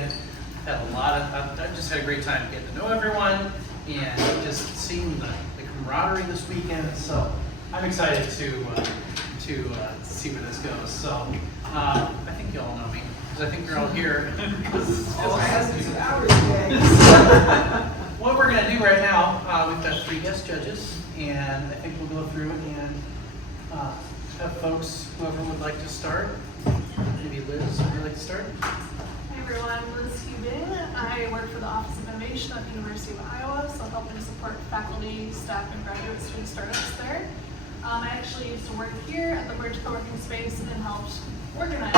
weekend. Had a lot of, I just had a great time getting to know everyone and just seeing the camaraderie this weekend. So I'm excited to see where this goes. So I think you all know me because I think you're all here. What we're going to do right now, we've got 3 guest judges, and I think we'll go through and have folks, whoever would like to start. Maybe Liz, would you like to start? Hi everyone, Liz Hubin. I work for the Office of Innovation at the University of Iowa, so helping support faculty, staff, and graduate student startups there. I actually used to work here at the Bridge Co-working Space and helped organize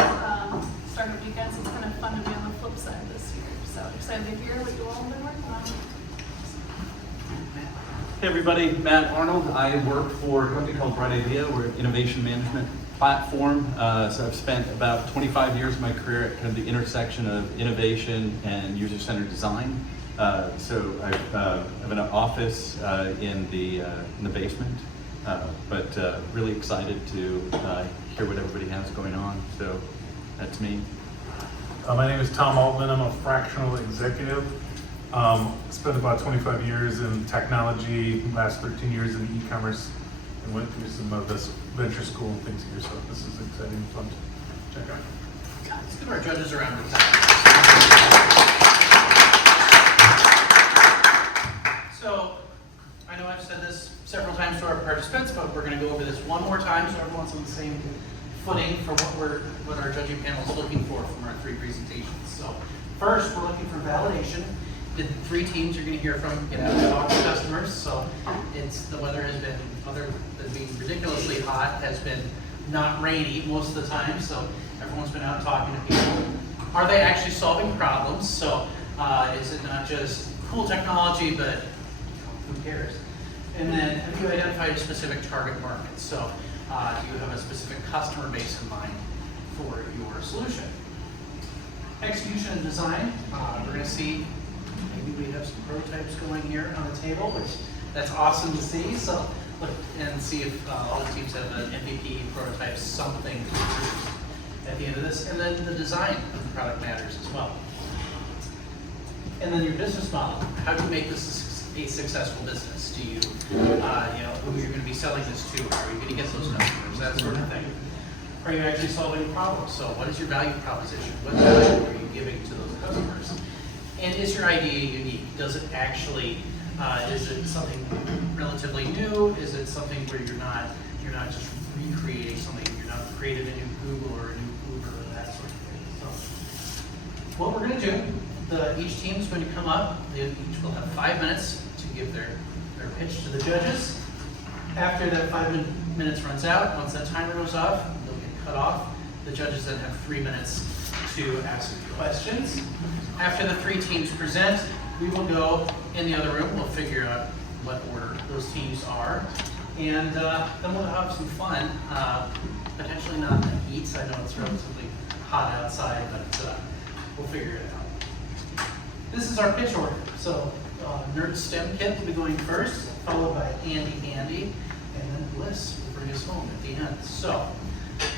startup weekends. It's kind of fun to be on the flip side this year. So excited to hear what you all have been working on. Hey everybody, Matt Arnold. I work for a company called Bright Idea. We're an innovation management platform. So I've spent about 25 years of my career at kind of the intersection of innovation and user-centered design. So I have an office in the basement, but really excited to hear what everybody has going on. So that's me. My name is Tom Altman. I'm a fractional executive. Spent about 25 years in technology, last 13 years in e-commerce, and went through some of this venture school and things here. So this is exciting and fun to check out. Let's give our judges a round of applause. So I know I've said this several times to our participants, but we're going to go over this one more time so everyone's on the same footing for what our judging panel is looking for from our 3 presentations. So first, we're looking for validation. The 3 teams you're going to hear from get out and talk to customers. So the weather has been, other than being ridiculously hot, has been not rainy most of the time. So everyone's been out talking to people. Are they actually solving problems? So is it not just cool technology, but who cares? And then have you identified a specific target market? So do you have a specific customer base in mind for your solution? Execution and design, we're going to see, maybe we have some prototypes going here on the table, which that's awesome to see. So look and see if all the teams have an MVP, prototype, something to produce at the end of this. And then the design of the product matters as well. And then your business model. How do you make this a successful business? Do you, who you're going to be selling this to? How are you going to get those customers? That sort of thing. Are you actually solving problems? So what is your value proposition? What value are you giving to those customers? And is your idea unique? Does it actually, is it something relatively new? Is it something where you're not just recreating something, you're not creating a new Google or a new Uber or that sort of thing. So what we're going to do, each team is going to come up, they each will have 5 minutes to give their pitch to the judges. After that 5 minutes runs out, once that timer goes off, they'll get cut off. The judges then have 3 minutes to ask questions. After the 3 teams present, we will go in the other room. We'll figure out what order those teams are. And then we'll have some fun. Potentially not in the heat. I know it's relatively hot outside, but we'll figure it out. This is our pitch order. So Nerd STEM Kit will be going first, followed by Andy, and then Bliss will bring us home at the end. So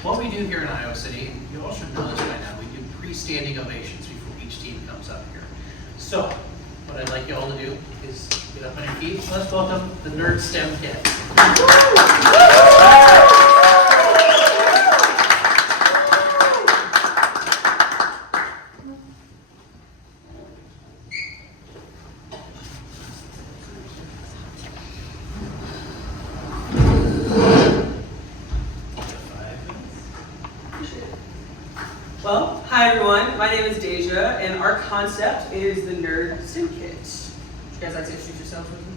what we do here in Iowa City, you all should know this by now, we do pre-standing ovations before each team comes up here. So what I'd like you all to do is get up on your feet. Let's welcome the Nerd STEM Kit. Well, hi everyone, my name is Deja, and our concept is the Nerd STEM Kit. Would you guys like to introduce yourselves with me?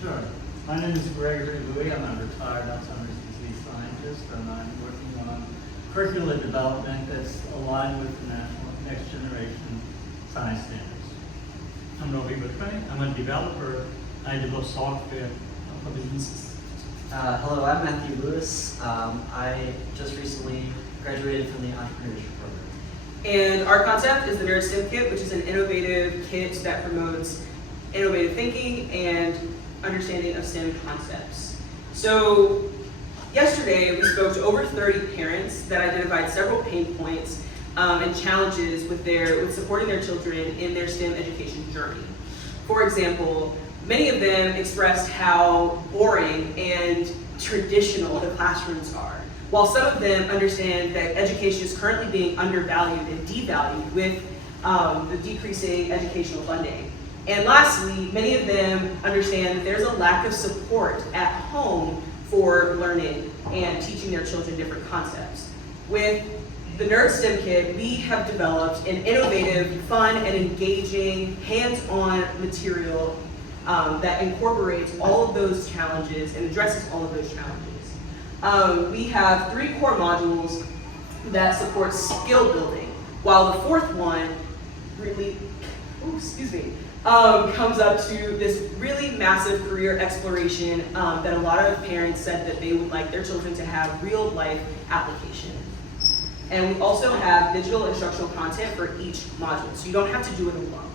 Sure. My name is Gregory Louie. I'm a retired Alzheimer's disease scientist, and I'm working on curricular development that's aligned with the National Next Generation Science Standards. I'm Roby Whitray. I'm a developer. I develop software for businesses. Hello, I'm Matthew Lewis. I just recently graduated from the entrepreneurship program. And our concept is the Nerd STEM Kit, which is an innovative kit that promotes innovative thinking and understanding of STEM concepts. So yesterday we spoke to over 30 parents that identified several pain points and challenges with supporting their children in their STEM education journey. For example, many of them expressed how boring and traditional the classrooms are, while some of them understand that education is currently being undervalued and devalued with the decreasing educational funding. And lastly, many of them understand that there's a lack of support at home for learning and teaching their children different concepts. With the Nerd STEM Kit, we have developed an innovative, fun, and engaging, hands-on material that incorporates all of those challenges and addresses all of those challenges. We have 3 core modules that support skill building, while the 4th one really, comes up to this really massive career exploration that a lot of parents said that they would like their children to have real life application. And we also have digital instructional content for each module, so you don't have to do it alone.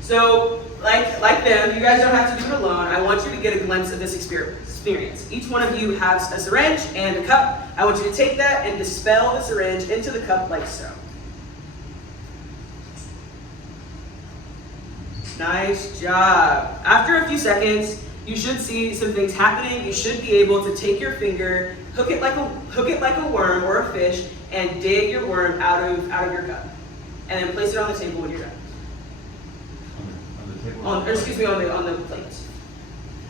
So, like them, you guys don't have to do it alone. I want you to get a glimpse of this experience. Each one of you has a syringe and a cup. I want you to take that and dispel the syringe into the cup like so. Nice job. After a few seconds, you should see some things happening. You should be able to take your finger, hook it like a worm or a fish, and dig your worm out of your cup, and then place it on the table when you're done. On the table? On the plate.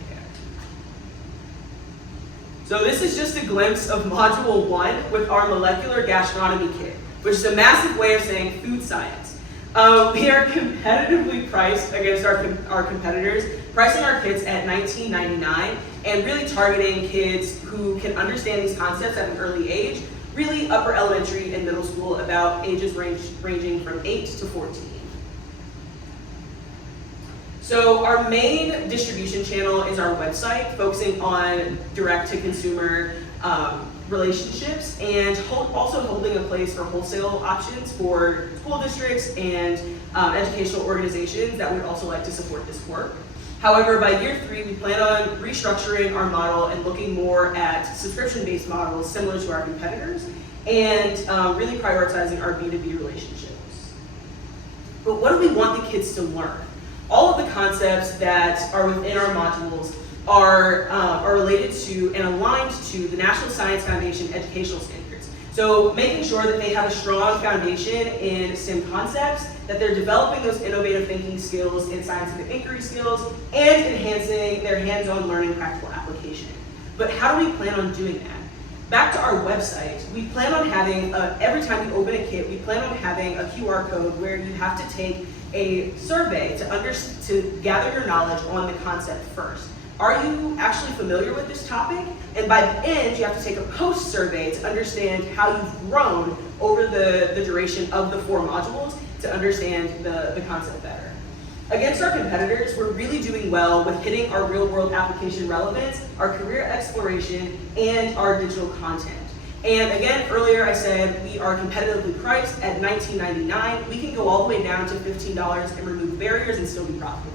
Yeah. So this is just a glimpse of Module 1 with our molecular gastronomy kit, which is a massive way of saying food science. We are competitively priced against our competitors, pricing our kits at $19.99 and really targeting kids who can understand these concepts at an early age, really upper elementary and middle school, about ages ranging from 8 to 14. So our main distribution channel is our website, focusing on direct-to-consumer relationships, and also holding a place for wholesale options for school districts and educational organizations that would also like to support this work. However, by year 3, we plan on restructuring our model and looking more at subscription-based models similar to our competitors, and really prioritizing our B2B relationships. But what do we want the kids to learn? All of the concepts that are within our modules are related to and aligned to the National Science Foundation educational standards. So making sure that they have a strong foundation in STEM concepts, that they're developing those innovative thinking skills and scientific inquiry skills, and enhancing their hands-on learning practical application. But how do we plan on doing that? Back to our website, we plan on having, every time you open a kit, we plan on having a QR code where you have to take a survey to gather your knowledge on the concept first. Are you actually familiar with this topic? And by the end, you have to take a post survey to understand how you've grown over the duration of the 4 modules to understand the concept better. Against our competitors, we're really doing well with hitting our real-world application relevance, our career exploration, and our digital content. And again, earlier I said we are competitively priced at $19.99. We can go all the way down to $15 and remove barriers and still be profitable.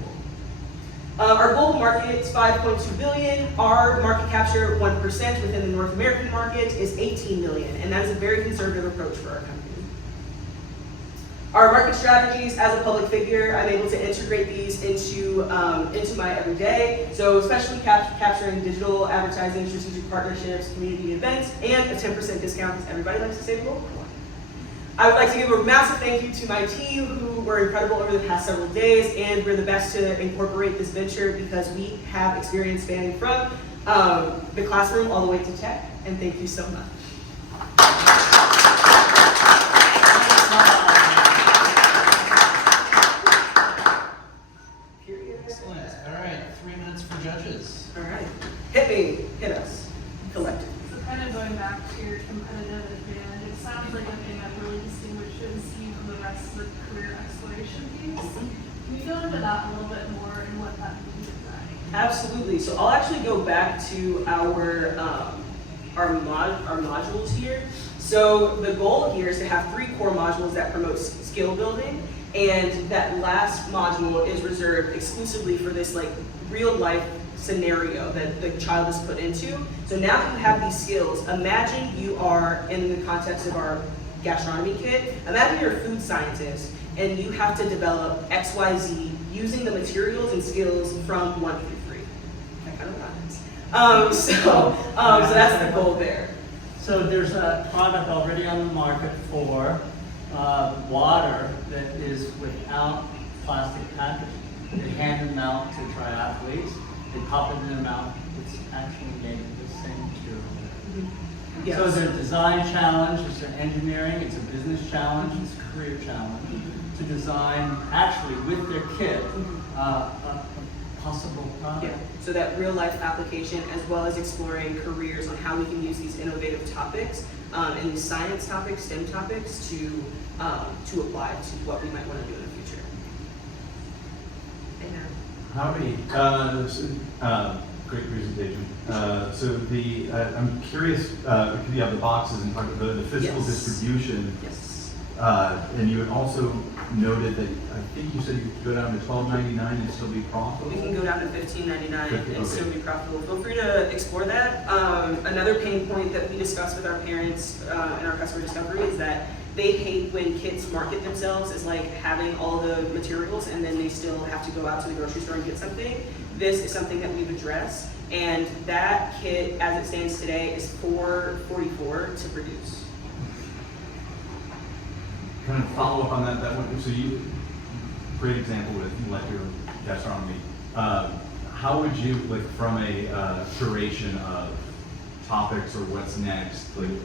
Our global market is $5.2 billion. Our market capture, 1% within the North American market, is $18 million, and that is a very conservative approach for our company. Our market strategies, as a public figure, I'm able to integrate these into my everyday. So especially capturing digital advertising, strategic partnerships, community events, and a 10% discount because everybody likes to save a local one. I would like to give a massive thank you to my team who were incredible over the past several days, and we're the best to incorporate this venture because we have experience spanning from the classroom all the way to tech, and thank you so much. Excellent. All right, 3 minutes for judges. All right, hit us, collective. So kind of going back to your competitive advantage, it sounds like a thing that really distinguishes you from the rest of the career exploration piece. Can you go into that a little bit more and what that means exactly? Absolutely. So I'll actually go back to our modules here. So the goal here is to have 3 core modules that promote skill building, and that last module is reserved exclusively for this like real life scenario that the child is put into. So now that you have these skills, imagine you are in the context of our gastronomy kit. Imagine you're a food scientist and you have to develop XYZ using the materials and skills from 1 through 3. That kind of rhymes. So that's the goal there. So there's a product already on the market for water that is without plastic packaging. They hand them out to triathletes, they pop it in their mouth, it's actually made of the same material. Yes. So it's a design challenge, it's an engineering, it's a business challenge, it's a career challenge to design actually with their kit a possible product. Yeah, so that real life application as well as exploring careers on how we can use these innovative topics and these science topics, STEM topics to apply to what we might want to do in the future. Great presentation. So I'm curious, you have the boxes and talk about the physical Yes. distribution. Yes. And you had also noted that, I think you said you could go down to $12.99 and still be We profitable? can go down to $15.99 and Okay. still be profitable. Feel free to explore that. Another pain point that we discuss with our parents in our customer discovery is that they hate when kids market themselves as like having all the materials and then they still have to go out to the grocery store and get something. This is something that we've addressed, and that kit, as it stands today, is $4.44 to produce. Kind of follow up on that one, so great example with molecular gastronomy. How would you, like from a curation of topics or what's next, like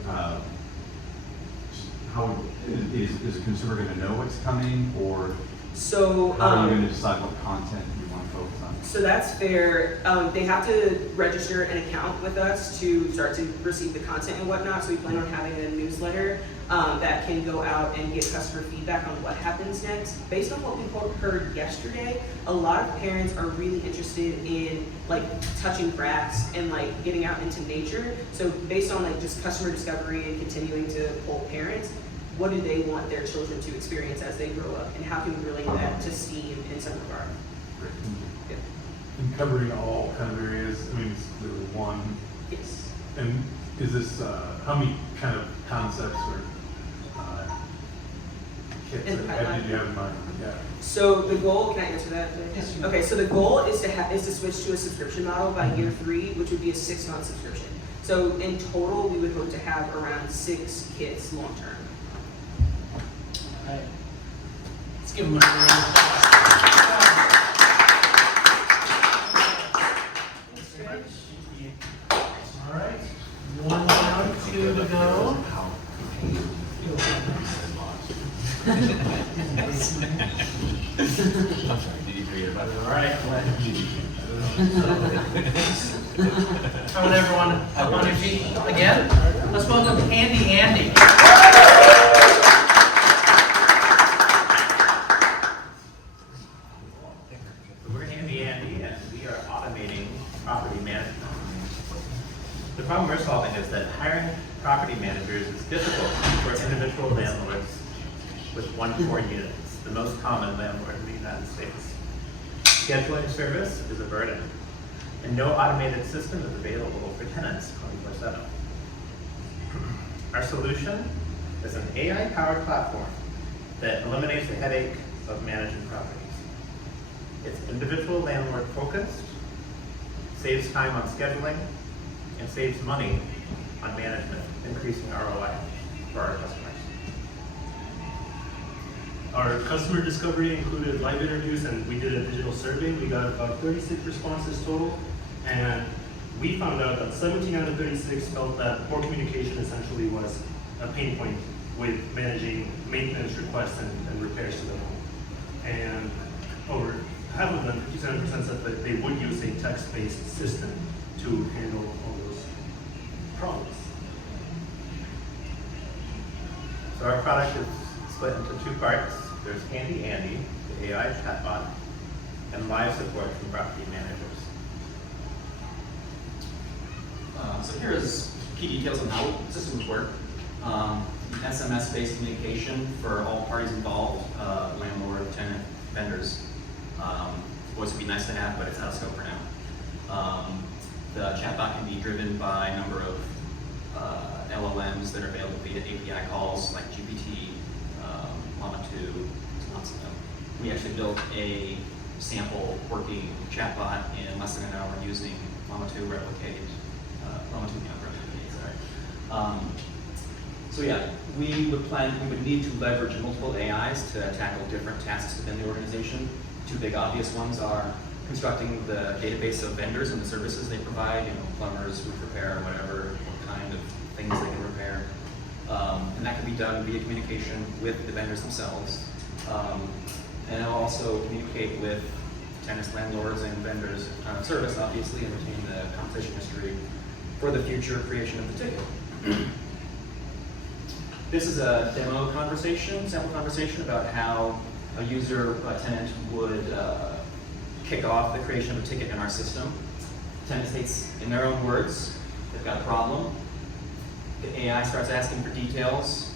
how is a consumer going to know what's coming, or So, how are you going to decide what content you want to focus on? So that's fair. They have to register an account with us to start to receive the content and whatnot. So we plan on having a newsletter that can go out and get customer feedback on what happens next. Based on what we heard yesterday, a lot of parents are really interested in like touching grass and like getting out into nature. So based on like just customer discovery and continuing to poll parents, what do they want their children to experience as they grow up, and how can we relate that to STEAM in some of our And covering all kind of areas, I mean, it's clearly one. yes. And is this, how many kind of concepts or kits In the that pipeline? did you have in mind? Yeah. So the goal, can I answer that? Yes, you Okay, so the goal is to switch to a subscription model by year 3, which would be a 6-month subscription. So in total, we would hope to have around 6 kits long term. Right. Let's give them a round of applause. All right, one down, 2 to go. All right. I want everyone up on your feet again. Let's welcome Andy Andy. We're Andy and we are automating property management. The problem we're solving is that hiring property managers is difficult for individual landlords with 1 to 4 units, the most common landlord in the United States. Scheduling service is a burden, and no automated system is available for tenants 24/7. Our solution is an AI-powered platform that eliminates the headache of managing properties. It's individual landlord focused, saves time on scheduling, and saves money on management, increasing ROI for our customers. Our customer discovery included live interviews, and we did a digital survey. We got about 36 responses total, and we found out that 17 out of 36 felt that poor communication essentially was a pain point with managing maintenance requests and repairs to the home. And over half of them, 57%, said that they would use a text-based system to handle all those problems. So our product is split into 2 parts. There's Handy Andy, the AI chatbot, and live support from property managers. So here is key details on how systems work. SMS-based communication for all parties involved, landlord, tenant, vendors. Voice would be nice to have, but it's out of scope for now. The chatbot can be driven by a number of LLMs that are available via API calls like GPT, Llama 2, lots of them. We actually built a sample working chatbot in less than an hour using Llama 2 replicate, Llama 2 can't replicate, sorry. So yeah, we would need to leverage multiple AIs to tackle different tasks within the organization. Two big obvious ones are constructing the database of vendors and the services they provide, plumbers, roof repair, whatever, what kind of things they can repair. And that can be done via communication with the vendors themselves. And it'll also communicate with tenants, landlords, and vendors of service, obviously, and retain the compensation history for the future creation of the ticket. This is a demo conversation, sample conversation about how a user, a tenant would kick off the creation of a ticket in our system. Tenant states in their own words, they've got a problem. The AI starts asking for details,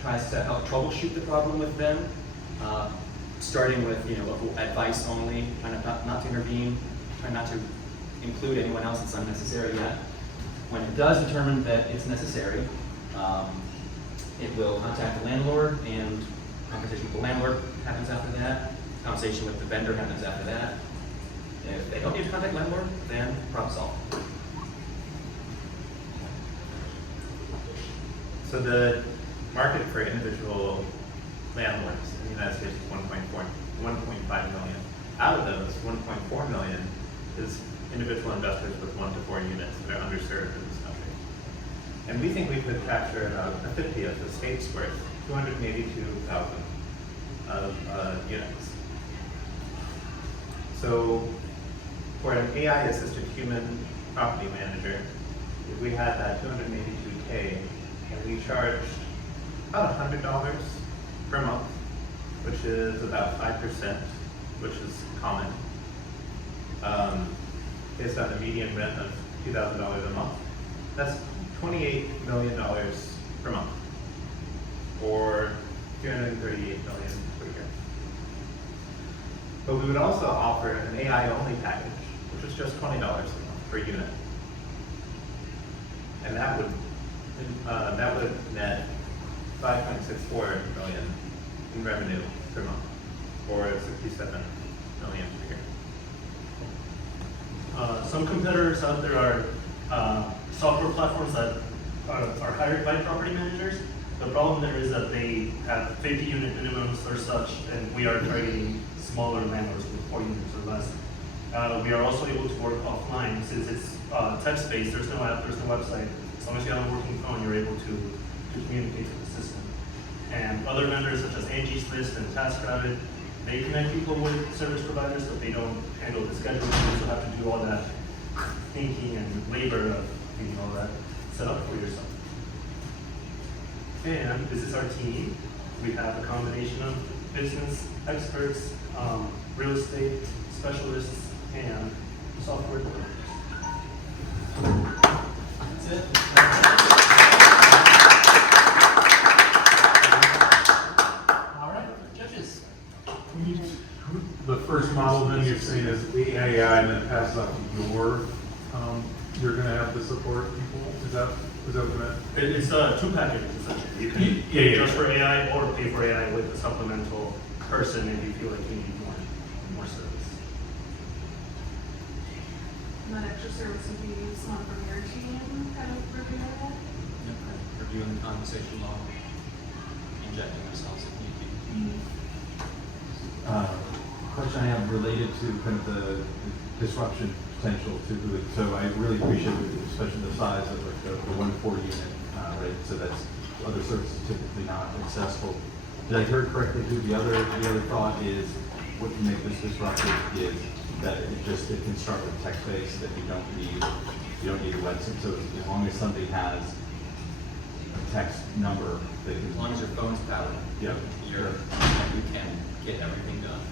tries to help troubleshoot the problem with them, starting with advice only, trying not to intervene, trying not to include anyone else that's unnecessary yet. When it does determine that it's necessary, it will contact the landlord, and conversation with the landlord happens after that. Conversation with the vendor happens after that. If they don't need to contact landlord, then problem solved. So the market for individual landlords in the United States is 1.5 million. Out of those, 1.4 million is individual investors with 1 to 4 units that are underserved in this country. And we think we could capture about a 50th of the state's worth, 282,000 of units. So for an AI-assisted human property manager, if we had that 282K and we charged about $100 per month, which is about 5%, which is common, based on the median rent of $2,000 a month, that's $28 million per month, or $238 million per year. But we would also offer an AI-only package, which is just $20 a month per unit, and that would net $5.64 million in revenue per month, or $67 million per year. Some competitors out there are software platforms that are hired by property managers. The problem there is that they have 50 unit minimums or such, and we are targeting smaller landlords with 4 units or less. We are also able to work offline since it's text-based. There's no app, there's no website. As long as you have a working phone, you're able to communicate with the system. And other vendors such as Angie's List and TaskRabbit, they connect people with service providers, but they don't handle the scheduling. You also have to do all that thinking and labor of getting all that set up for yourself. And this is our team. We have a combination of business experts, real estate specialists, and software developers. That's it. All right, judges. The first model then you're saying is the AI and then passes out to you're gonna have to support people? Is that what you meant? It's two packages essentially. You can Yeah. just for AI or pay for AI with a supplemental person if you feel like you need more service. And that extra service would be someone from your team kind of reviewing it? Reviewing the conversation log, injecting themselves if need be. Question I have related to kind of the disruption potential to it. So I really appreciate it, especially the size of like the 1 to 4 unit, right? So that's other services typically not accessible. Did I hear it correctly? The other thought is what can make this disruptive is that it can start with text based, that you don't need a website. So as long as somebody has a text number, they can. As long as your phone's powered, Yeah. you can get everything done.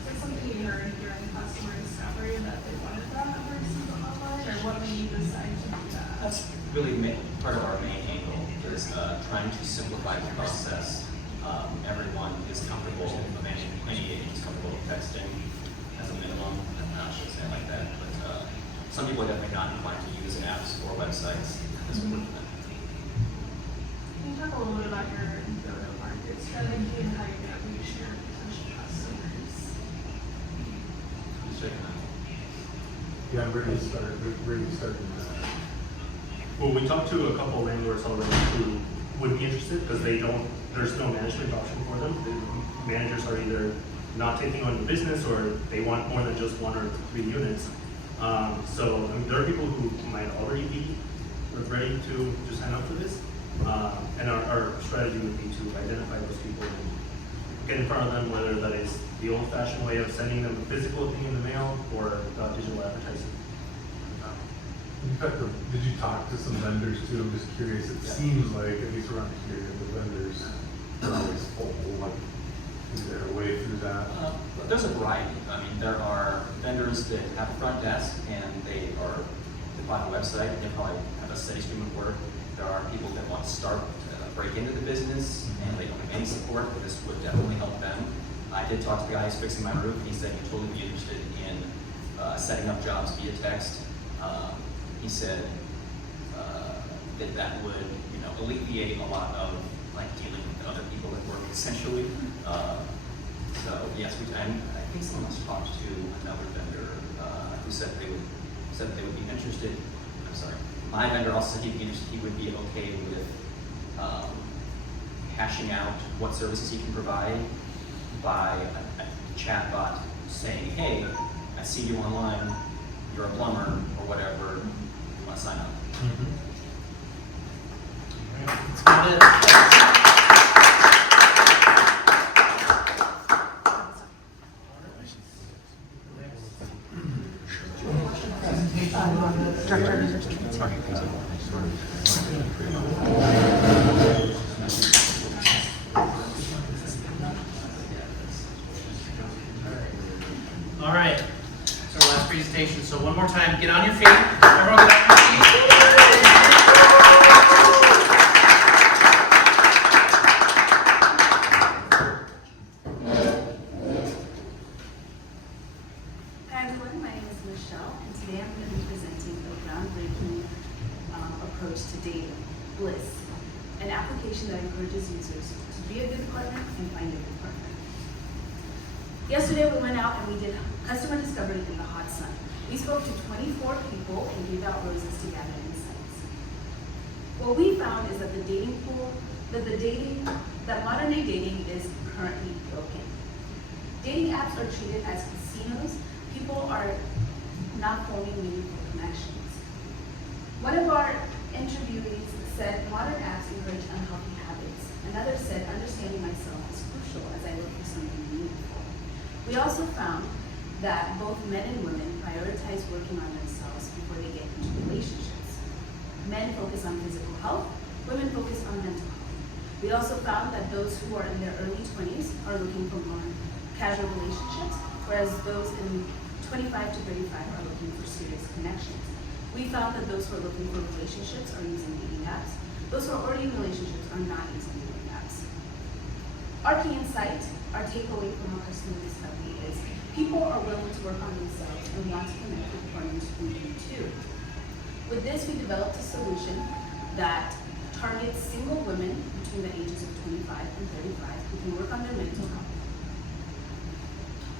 Is it something you heard during customer discovery that they wanted that versus online, or what made you decide to do that? That's really part of our main angle is trying to simplify the process. Everyone is comfortable, any agent is comfortable with texting as a minimum. I should say it like that, but some people are definitely not inclined to use apps or websites. This would work for them. talk a little bit about your go-to-market strategy and how you're gonna reach your potential customers? Yeah, where do you start? Where do you start in that? Well, we talked to a couple landlords already who would be interested because there's no management option for them. The managers are either not taking on the business or they want more than just 1 or 3 units. So I mean, there are people who might already be ready to sign up for this. And our strategy would be to identify those people and get in front of them, whether that is the old-fashioned way of sending them a physical thing in the mail or digital advertising. In fact, did you talk to some vendors too? I'm just curious. It seems like, at least around here, the vendors are always full. Like, is there a way through that? There's a variety. I mean, there are vendors that have a front desk and they buy a website, they probably have a steady stream of work. There are people that want to break into the business and they don't have any support, but this would definitely help them. I did talk to the guy who's fixing my roof, and he said he'd totally be interested in setting up jobs via text. He said that would, alleviate a lot of dealing with other people at work, essentially. So yes, and I think someone else talked to another vendor who said they would be interested. I'm sorry, my vendor also said he'd be interested. He would be okay with hashing out what services he can provide by a chat bot saying, "Hey, I see you online. You're a plumber or whatever. You want to sign up?" That's about it. All right, it's our last presentation. So one more time, get on your feet. Everyone get on your feet. Hi everyone, my name is Michelle, and today I'm going to be presenting a groundbreaking approach to dating, Bliss, an application that encourages users to be a good partner and find a good partner. Yesterday we went out and we did customer discovery in the hot sun. We spoke to 24 people and gave out roses to gather insights. What we found is that that modern day dating is currently broken. Dating apps are treated as casinos. People are not forming meaningful connections. One of our interviewees said modern apps encourage unhealthy habits. Another said understanding myself is crucial as I look for something meaningful. We also found that both men and women prioritize working on themselves before they get into relationships. Men focus on physical health, women focus on mental health. We also found that those who are in their early 20s are looking for more casual relationships, whereas those in 25 to 35 are looking for serious connections. We found that those who are looking for relationships are using dating apps. Those who are already in relationships are not using dating apps. Our key insight, our takeaway from our customer discovery is people are willing to work on themselves and want to connect with partners who do too. With this, we developed a solution that targets single women between the ages of 25 and 35 who can work on their mental health.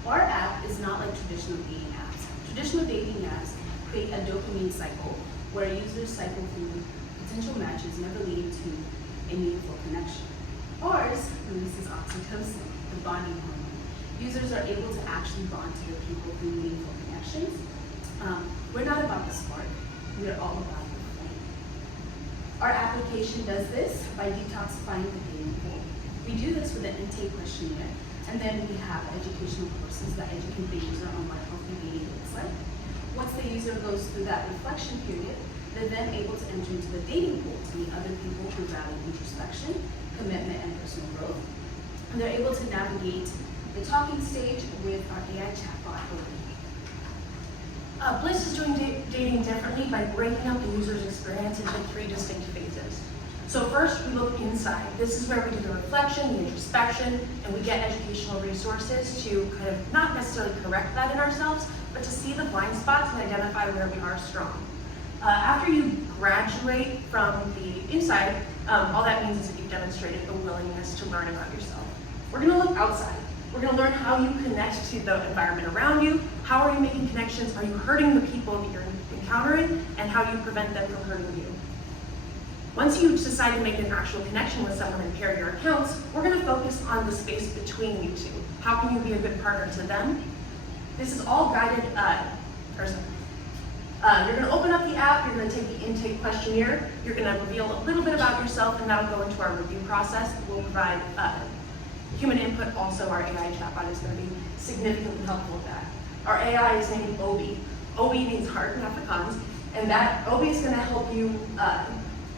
Our app is not like traditional dating apps. Traditional dating apps create a dopamine cycle where users cycle through potential matches, never leading to a meaningful connection. Ours releases oxytocin, the bonding hormone. Users are able to actually bond to their people through meaningful connections. We're not about the spark, we are all about the flame. Our application does this by detoxifying the dating pool. We do this with an intake questionnaire, and then we have educational courses that educate the user on what healthy dating looks like. Once the user goes through that reflection period, they're then able to enter into the dating pool to meet other people who value introspection, commitment, and personal growth. And they're able to navigate the talking stage with our AI chatbot. Bliss is doing dating differently by breaking up the user's experience into 3 distinct phases. So first, we look inside. This is where we do the reflection, the introspection, and we get educational resources to kind of not necessarily correct that in ourselves, but to see the blind spots and identify where we are strong. After you graduate from the inside, All that means is that you've demonstrated a willingness to learn about yourself. We're gonna look outside. We're gonna learn how you connect to the environment around you. How are you making connections? Are you hurting the people that you're encountering? And how do you prevent them from hurting you? Once you decide to make an actual connection with someone and pair your accounts, we're gonna focus on the space between you two. How can you be a good partner to them? This is all guided, you're gonna open up the app, you're gonna take the intake questionnaire, you're gonna reveal a little bit about yourself, and that'll go into our review process. We'll provide human input. Also, our AI chatbot is gonna be significantly helpful with that. Our AI is named Obi. Obi means heart in Afrikaans, and that Obi is gonna help you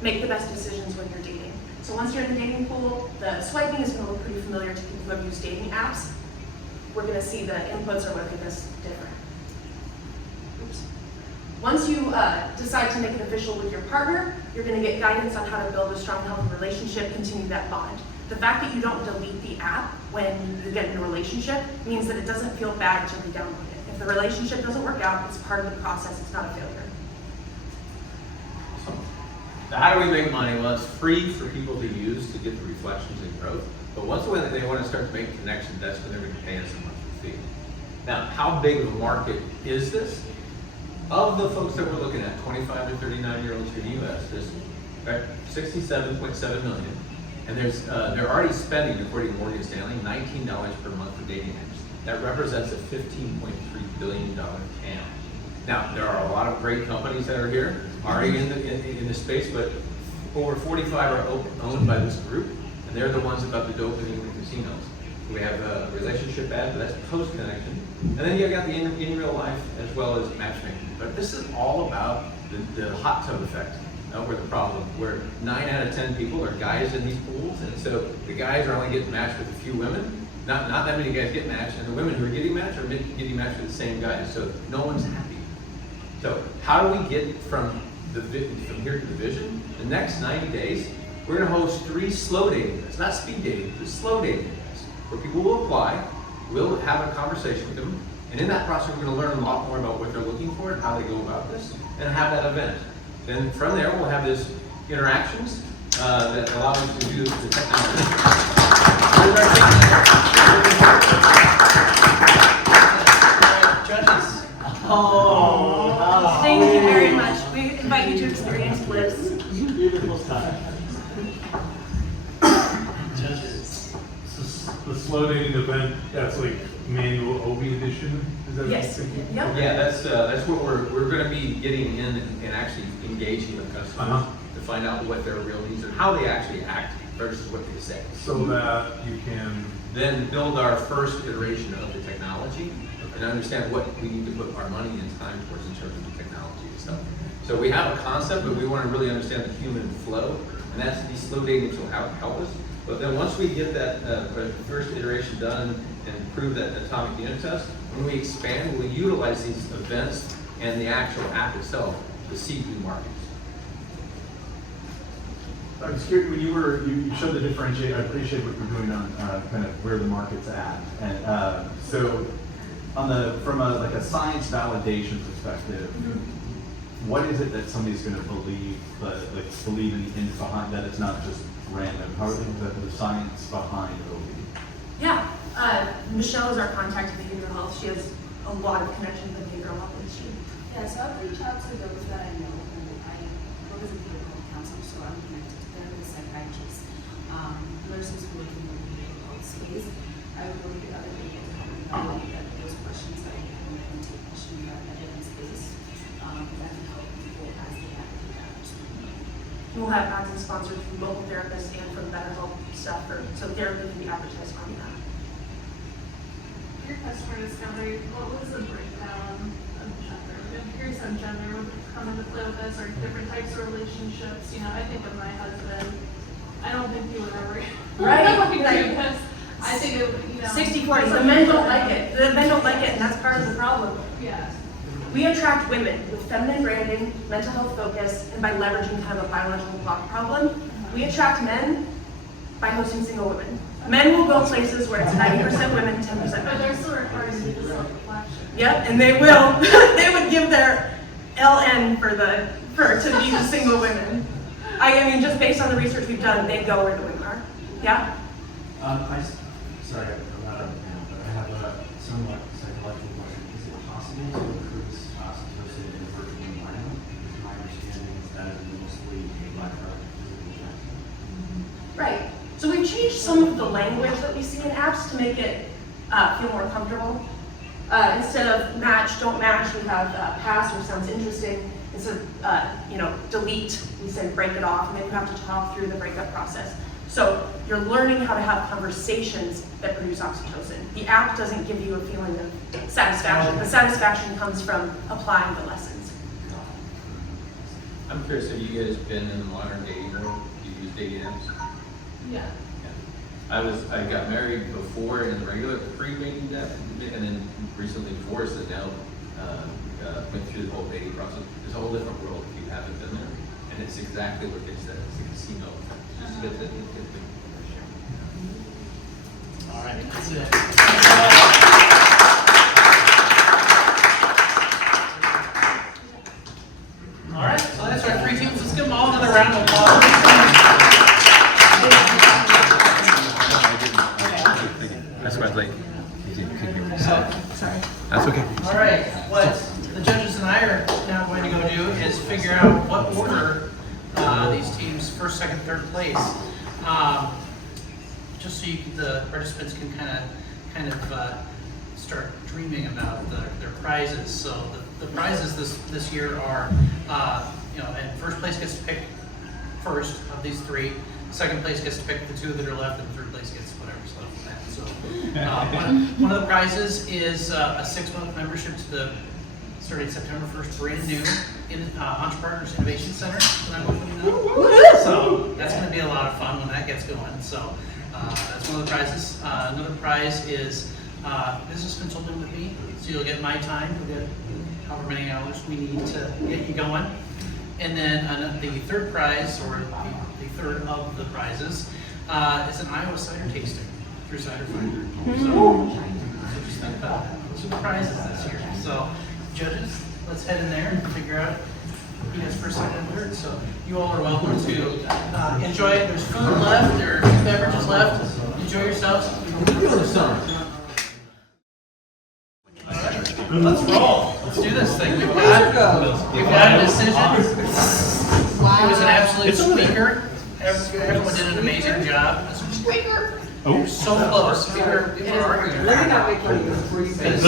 make the best decisions when you're dating. So once you're in the dating pool, the swiping is gonna look pretty familiar to people who have used dating apps. We're gonna see the inputs are looking this different. Oops. Once you decide to make it official with your partner, you're gonna get guidance on how to build a strong, healthy relationship, continue that bond. The fact that you don't delete the app when you get in a relationship means that it doesn't feel bad to re-download it. If the relationship doesn't work out, it's part of the process, it's not a failure. Now, how do we make money? Well, it's free for people to use to get the reflections and growth. But once they want to start to make connections, that's when they're going to pay us a monthly fee. Now, how big of a market is this? Of the folks that we're looking at, 25 to 39-year-olds in the U.S., there's 67.7 million. And they're already spending, according to Morgan Stanley, $19 per month for dating apps. That represents a $15.3 billion TAM. Now, there are a lot of great companies that are here, already in the space, but over 45 are owned by this group, and they're the ones about the dopamine in the casinos. We have a relationship ad, but that's post-connection. And then you got the in real life as well as matchmaking. But this is all about the hot tub effect. Where the problem, where 9 out of 10 people are guys in these pools, and so the guys are only getting matched with a few women. Not that many guys get matched, and the women who are getting matched are getting matched with the same guys. So no one's happy. So how do we get from here to the vision? The next 90 days, we're going to host 3 slow dating events, not speed dating, but slow dating events, where people will apply. We'll have a conversation with them, and in that process, we're going to learn a lot more about what they're looking for and how they go about this, and have that event. Then from there, we'll have this interactions that allow us to do the technology. Judges. Oh, thank you very much. We invite you to experience Bliss. Beautiful time. So the slow dating event, that's like manual Obi edition? Is that Yes. what you're thinking? Yep. Yeah, that's what we're going to be getting in and actually engaging with customers to find out what their real needs are, how they actually act versus what they say. So that you can Then build our first iteration of the technology and understand what we need to put our money and time towards in terms of the technology and stuff. So we have a concept, but we want to really understand the human flow, and that's these slow datings will help us. But then once we get that first iteration done and prove that atomic unit test, when we expand, we'll utilize these events and the actual app itself to seed new markets. I was curious, when you showed the differentiate, I appreciate what you're doing on kind of where the market's at. And so from a science validation perspective, what is it that somebody's going to believe, believe in behind that it's not just random? How is the science behind Obi? Yeah, Michelle is our contact in behavioral health. She has a lot of connection with the behavioral health industry. Yeah, so I'll reach out to those that I know who I work as a behavioral health counselor, so I'm connected to them, the psychiatrists, nurses who work in the behavioral health space. I would really get other people to help me validate that those questions that we have in the intake question are evidence-based, that can help people as they advocate that. We'll have ads and sponsors from local therapists and from BetterHelp stuff, so therapy can be advertised on that. Your customer discovery, what was the breakdown of gender? I'm curious on gender, would come into play with this, or different types of relationships? You know, I think of my husband, I don't think he would ever. Right, do right. this. I think it would, you know. 60-40, the men don't like it. The men don't like it, and that's part of the problem. Yeah. We attract women with feminine branding, mental health focus, and by leveraging kind of a biological clock problem. We attract men by hosting single women. Men will go places where it's 90% women, 10% But men. they're still required to do the self-reflection. Yep, and they will. They would give their LN to be the single women. I mean, just based on the research we've done, they go where the women are. Yeah? Sorry, I'm not up now, but I have a somewhat psychological question. Is it possible to increase oxytocin in a virtual environment? My understanding is that is mostly a byproduct of physical interaction. Right. So we've changed some of the language that we see in apps to make it feel more comfortable. Instead of match, don't match, we have pass, which sounds interesting. Instead of delete, we say break it off, and then you have to talk through the breakup process. So you're learning how to have conversations that produce oxytocin. The app doesn't give you a feeling of satisfaction. The satisfaction comes from applying the lessons. I'm curious, have you guys been in the modern dating world? Do you use dating apps? Yeah. I got married before in the regular pre-dating app, and then recently divorced, and now went through the whole dating process. It's a whole different world if you haven't been there, and it's exactly what it said. It's a casino. Just get the All right, that's it. All right, so that's our three teams. Let's give them all another round of applause. That's why I was late. Sorry. That's okay. All right, what the judges and I are now going to go do is figure out what order these teams, first, second, third place, just so the participants can kind of start dreaming about their prizes. So the prizes this year are, and first place gets to pick first of these three. Second place gets to pick the two that are left, and third place gets whatever's left of that. So one of the prizes is a 6-month membership to the starting September 1st, brand new in Entrepreneurs Innovation Center that I'm opening up. So that's going to be a lot of fun when that gets going. So that's one of the prizes. Another prize is business consulting with me. So you'll get my time. You'll get however many hours we need to get you going. And then the third prize, or the third of the prizes, is an Iowa cider tasting through Cider Finder. So just think about that. Those are the prizes this year. So judges, let's head in there and figure out who gets first, second, and third. So you all are welcome to enjoy it. There's food left, there are beverages left. Enjoy yourselves. All right, let's roll. Let's do this thing. We've got a decision. It was an absolute squeaker. Everyone did an amazing job. It's a squeaker. You're so close. We were arguing. Let me not make money before you finish.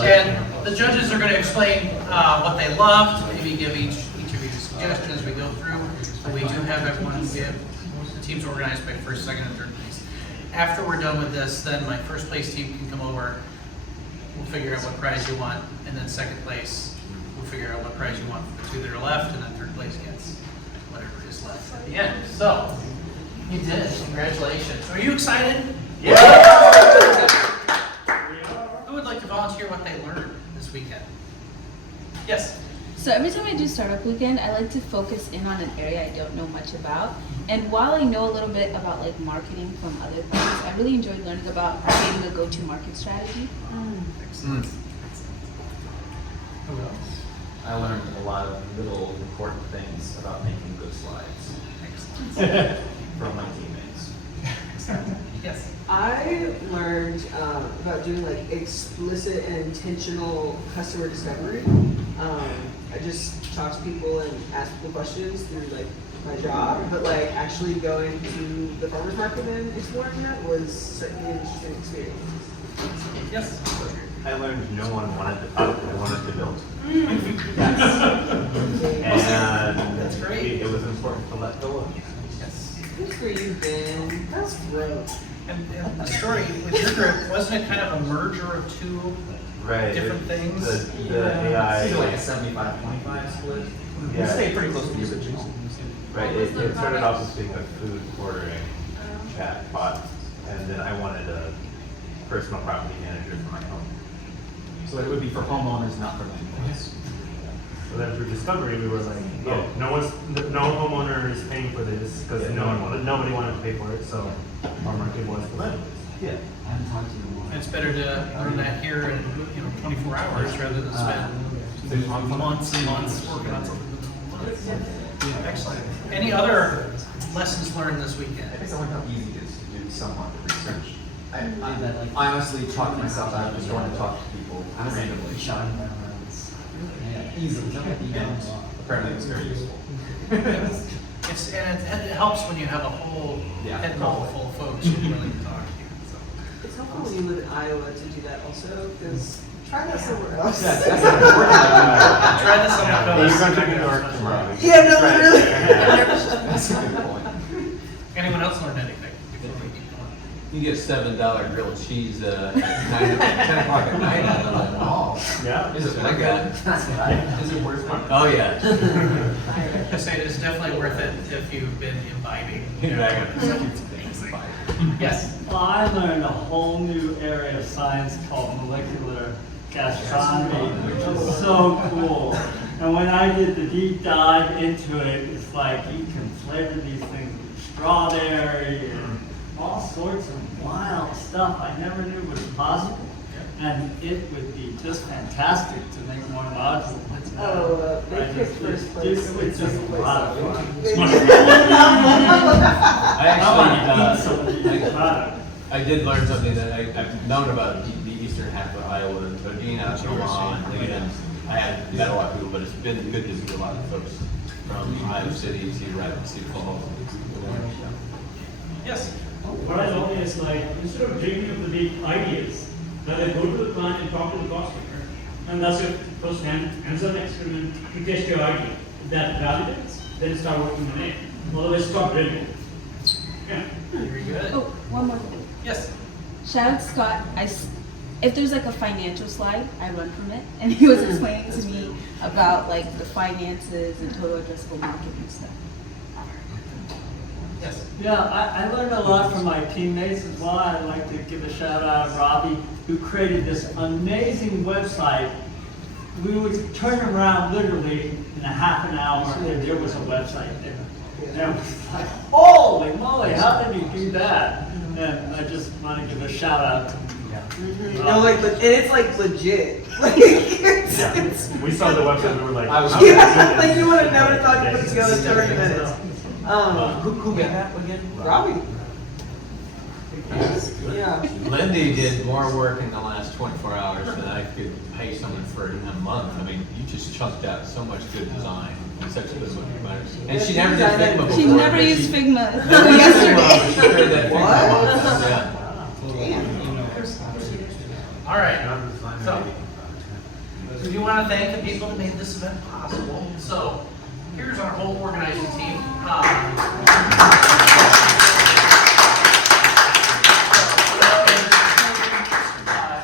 And the judges are going to explain what they loved, maybe give each of you a suggestion as we go through. But we do have everyone, we have the teams organized by first, second, and third place. After we're done with this, then my first place team can come over. We'll figure out what prize you want, and then second place, we'll figure out what prize you want for the two that are left, and then third place gets whatever is left at the end. So, you did it. Congratulations. Are you excited? Yeah! Who would like to volunteer what they learned this weekend? Yes? So every time I do Startup Weekend, I like to focus in on an area I don't know much about. And while I know a little bit about like marketing from other things, I really enjoyed learning about creating a go-to-market strategy. Excellent. Who else? I learned a lot of little important things about making good slides Excellent. from my teammates. Yes. I learned about doing like explicit and intentional customer discovery. I just talk to people and ask people questions through like my job, but like actually going to the farmers market and exploring that was certainly an interesting experience. Yes. I learned no one wanted to talk, they wanted to build. And That's great. it was important to let go of. Yes. Good for you, Ben. That's great. And the story with your group, wasn't it kind of a merger of two Right. different things? The AI. It's like a 75-25 split. Yeah. Stay pretty close to the original. Right, it started off as being a food ordering chat bot, and then I wanted a personal property manager for my home. So it would be for homeowners, not for landlords. So then through discovery, we were like, oh, no homeowner is paying for this because nobody wanted to pay for it, so our market was the landlords. Yeah. It's better to learn that here in 24 hours rather than spend months and months working on something. Excellent. Any other lessons learned this weekend? I think I learned how easy it is to do somewhat of research. I honestly talked myself out of just going to talk to people randomly. Easily. Apparently it's very useful. And it helps when you have a whole head full of folks who are willing to talk to you. So. It's helpful when you live in Iowa to do that also, because try that somewhere else. Yeah, that's important. Try this on the coast. You're going to New York tomorrow. Yeah, no, literally. That's a good point. Anyone else learn anything before we keep going? You get $7 grilled cheese at 10 o'clock at night out of the mall. Yeah. Is it like that? That's what I. Is it worth it? Oh, yeah. I say it is definitely worth it if you've been imbibing. Yes. Well, I learned a whole new area of science called molecular gastronomy, which is so cool. And when I did the deep dive into it, it's like you can flavor these things with strawberry and all sorts of wild stuff I never knew was possible. And it would be just fantastic to make more modules. They picked first place. It's just a lot of fun. I did learn something that I've known about the eastern half of Iowa, but being out in Omaha and Lincoln, I had met a lot of people, but it's been good to see a lot of folks from Iowa City, Cedar Rapids, Cedar Falls. Yes. What I learned is like, instead of dreaming of the big ideas, that I go to the plant and talk to the cost maker. And that's your first hands-on experiment to test your idea. If that validates, then start working on it. Otherwise, stop dreaming. Yeah. Very good. Oh, one more thing. Yes. Shout out to Scott. If there's like a financial slide, I run from it, and he was explaining to me about like the finances and total addressable market and stuff. Yes. Yeah, I learned a lot from my teammates as well. I'd like to give a shout out to Robbie, who created this amazing website. We would turn around literally in a half an hour, and there was a website there. And I was like, holy moly, how did he do that? And I just want to give a shout out to him. No, like, and it's like legit. Like, it's, We saw the website, we were like, yeah, like you would have never thought to put it together in 30 minutes. Who made that again? Robbie. Yeah. Lindy did more work in the last 24 hours than I could pay someone for in a month. I mean, you just chunked out so much good design. And such good looking planner. And she never did Figma before. She never used Figma Never used Figma. She created that Figma What? model. Yeah. All right. So, we do want to thank the people that made this event possible. So, here's our whole organizing team.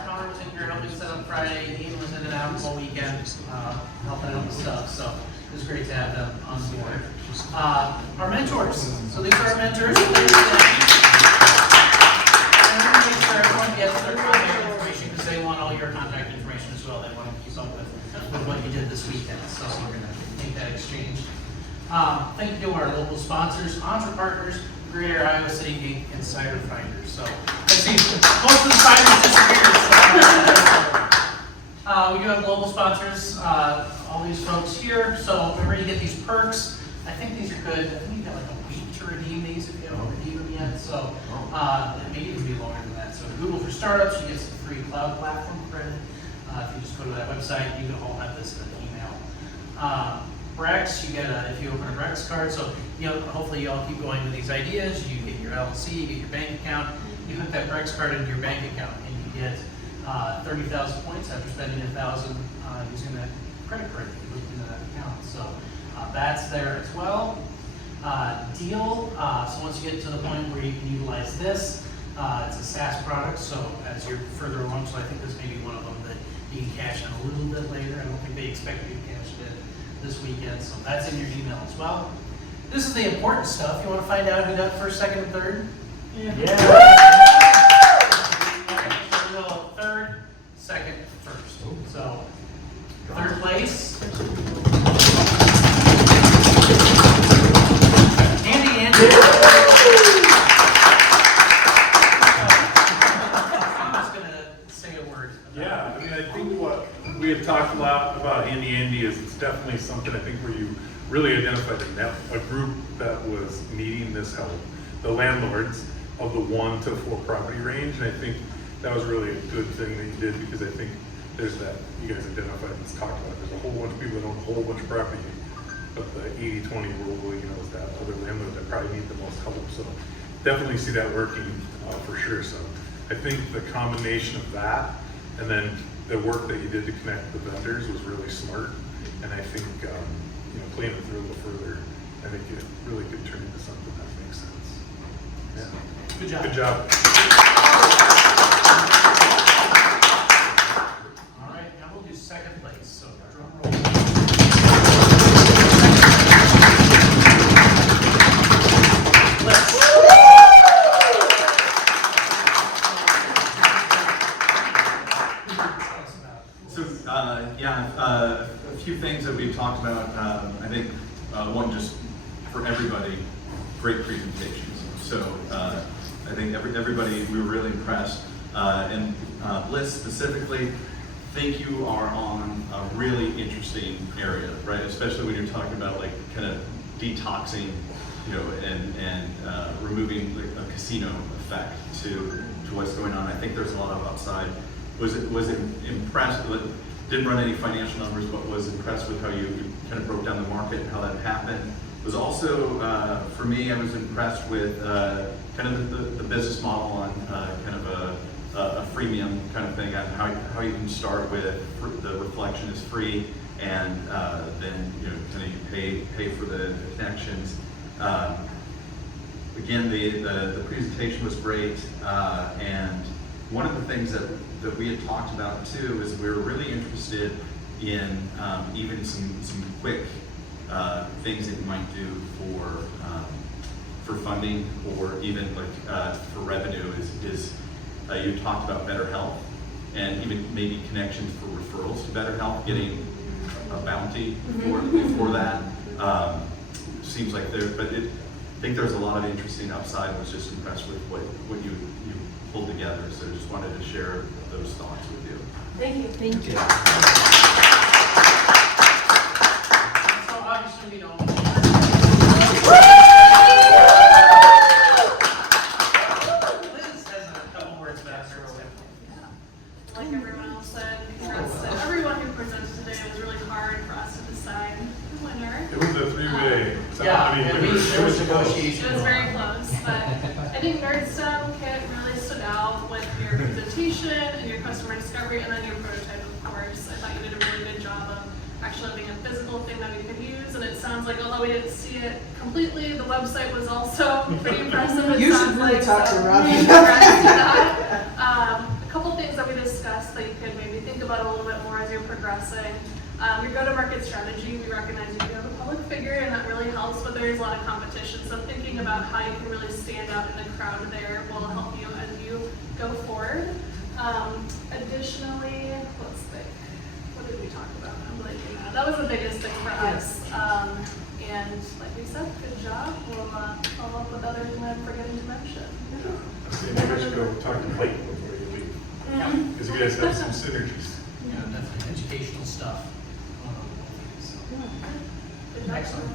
Connor was in here helping set up Friday. Ian was in and out all weekend, helping out with stuff. So, it was great to have them on board. Our mentors. So, these are our mentors. And we're going to make sure everyone gets their contact information because they want all your contact information as well. They want to keep up with what you did this weekend. So, we're going to make that exchange. Thank you to our local sponsors, Entre Partners, Greater Iowa City Inc., and Cider Finders. So, let's see, most of the ciders disappeared. We do have global sponsors, all these folks here. So, remember to get these perks. I think these are good. I think you got like a week to redeem these if you haven't redeemed them yet. So, maybe it would be longer than that. So, Google for Startups, you get some free cloud platform credit. If you just go to that website, you can all have this in an email. Brex, you get if you open a Brex card, so hopefully you all keep going with these ideas. You get your LLC, you get your bank account, you hook that Brex card into your bank account, and you get 30,000 points after spending 1,000 using that credit card that you hooked into that account. So that's there as well. Deal. So once you get to the point where you can utilize this, it's a SaaS product. So as you're further along, so I think this may be one of them that you can cash in a little bit later. I don't think they expect you to cash it in this weekend, so that's in your email as well. This is the important stuff. You want to find out who got first, second, and third? Yeah. So third, second, first. So third place. Andy. I'm just gonna say a word. Yeah, I mean, I think what we have talked a lot about Andy is it's definitely something I think where you really identified a group that was needing this help, the landlords of the 1 to 4 property range. And I think that was really a good thing that you did, because I think there's that, you guys identified and talked about, there's a whole bunch of people that own a whole bunch of property, but the 80-20 rule, you know, is that other landlord that probably need the most help. So definitely see that working for sure. So I think the combination of that and then the work that you did to connect the vendors was really smart. And I think, you know, playing it through a little further, I think it really could turn into something that makes sense. Yeah. Good job. Good job. All right, now we'll do second place, so drum roll. So, a few things that we've talked about. I think one, just for everybody, great presentations. So I think everybody, we were really impressed. And Bliss specifically, think you are on a really interesting area, right? Especially when you're talking about like kind of detoxing, you know, and removing like a casino effect to what's going on. I think there's a lot of upside. Was impressed with, didn't run any financial numbers, but was impressed with how you kind of broke down the market and how that happened. Was also, for me, I was impressed with kind of the business model on kind of a freemium kind of thing, on how you can start with the reflection is free, and then you know kind of pay for the connections. Again, the presentation was great, and one of the things that we had talked about too is we were really interested in even some quick things that you might do for funding, or even like for revenue. Is you talked about BetterHelp, and even maybe connections for referrals to BetterHelp, getting a bounty for that. Seems like there, but I think there's a lot of interesting upside. I was just impressed with what you pulled together. So just wanted to share those thoughts with you. Thank you. Thank you. So obviously we don't. Liz has a couple words about her. Like everyone else said, congrats to everyone who presented today. It was really hard for us to decide the winner. It was a 3-way. Yeah, there was negotiation. It was very close, but I think NerdStem Kit really stood out with your presentation and your customer discovery, and then your prototype, of course. I thought you did a really good job of actually having a physical thing that we could use, and it sounds like, although we didn't see it completely, the website was also pretty impressive. It You should sounds really like, talk so to Robbie. congrats to that. A couple things that we discussed that you could maybe think about a little bit more as you're progressing. Your go-to-market strategy, we recognize you have a public figure, and that really helps, but there's a lot of competition. So thinking about how you can really stand out in the crowd there will help you as you go forward. Additionally, what did we talk about? I'm blanking now. That was the biggest thing for us. And like we said, good job. We'll follow up with others when I'm forgetting to mention. Maybe I should go talk to Mike before you leave, because you guys have some synergies. Yeah, definitely educational stuff. Good job. Excellent.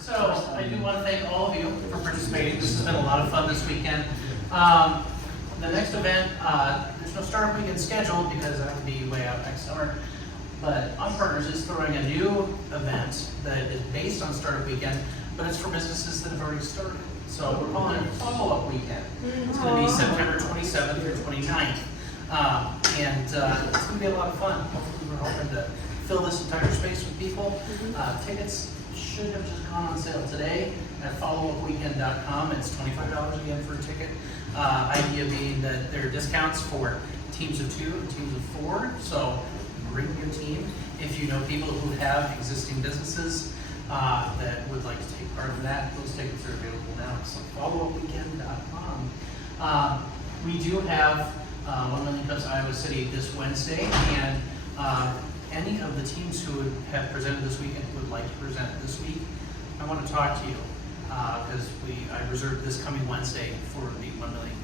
So I do want to thank all of you for participating. This has been a lot of fun this weekend. The next event, there's no startup weekend scheduled because that will be way out next summer. But OnPartners is throwing a new event that is based on Startup Weekend, but it's for businesses that have already started. So we're calling it Follow-Up Weekend. It's going to be September 27th through 29th. And it's going to be a lot of fun. Hopefully we're hoping to fill this entire space with people. Tickets should have just gone on sale today at followupweekend.com. It's $25 again for a ticket. Idea being that there are discounts for teams of 2 and teams of 4. So bring your team. If you know people who have existing businesses that would like to take part in that, those tickets are available now. So followupweekend.com. We do have 1 Million Cups Iowa City this Wednesday, and any of the teams who have presented this weekend who would like to present this week, I want to talk to you because I reserved this coming Wednesday for the 1 Million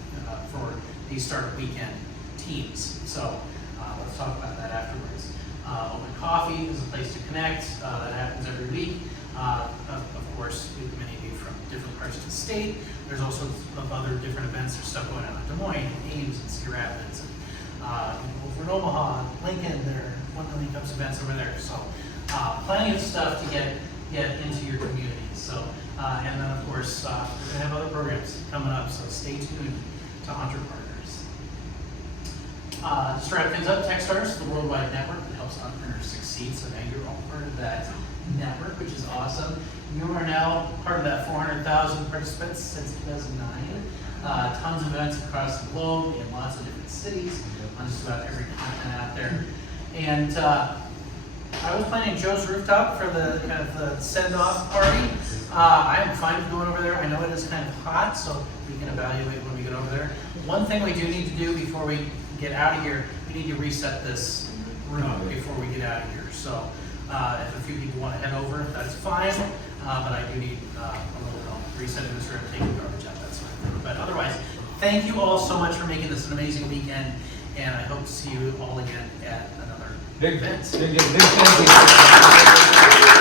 for the Startup Weekend teams. So let's talk about that afterwards. Open Coffee is a place to connect. That happens every week. Of course, many of you from different parts of the state. There's also of other different events. There's stuff going on in Des Moines, and Ames, and Cedar Rapids, and over in Omaha, Lincoln. There are 1 million cups events over there. So plenty of stuff to get into your community. So and then of course we're going to have other programs coming up. So stay tuned to Entre Partners. To start things up, Techstars, the worldwide network that helps entrepreneurs succeed. So now you're all part of that network, which is awesome. You are now part of that 400,000 participants since 2009. Tons of events across the globe in lots of different cities on just about every continent out there. And I was planning Joe's Rooftop for the kind of the send-off party. I am fine with going over there. I know it is kind of hot, so we can evaluate when we get over there. One thing we do need to do before we get out of here, we need to reset this room before we get out of here. So if a few people want to head over, that's fine. But I do need a little help resetting this room, taking garbage out, that sort of thing. But otherwise, thank you all so much for making this an amazing weekend, and I hope to see you all again at another event. Big thank you.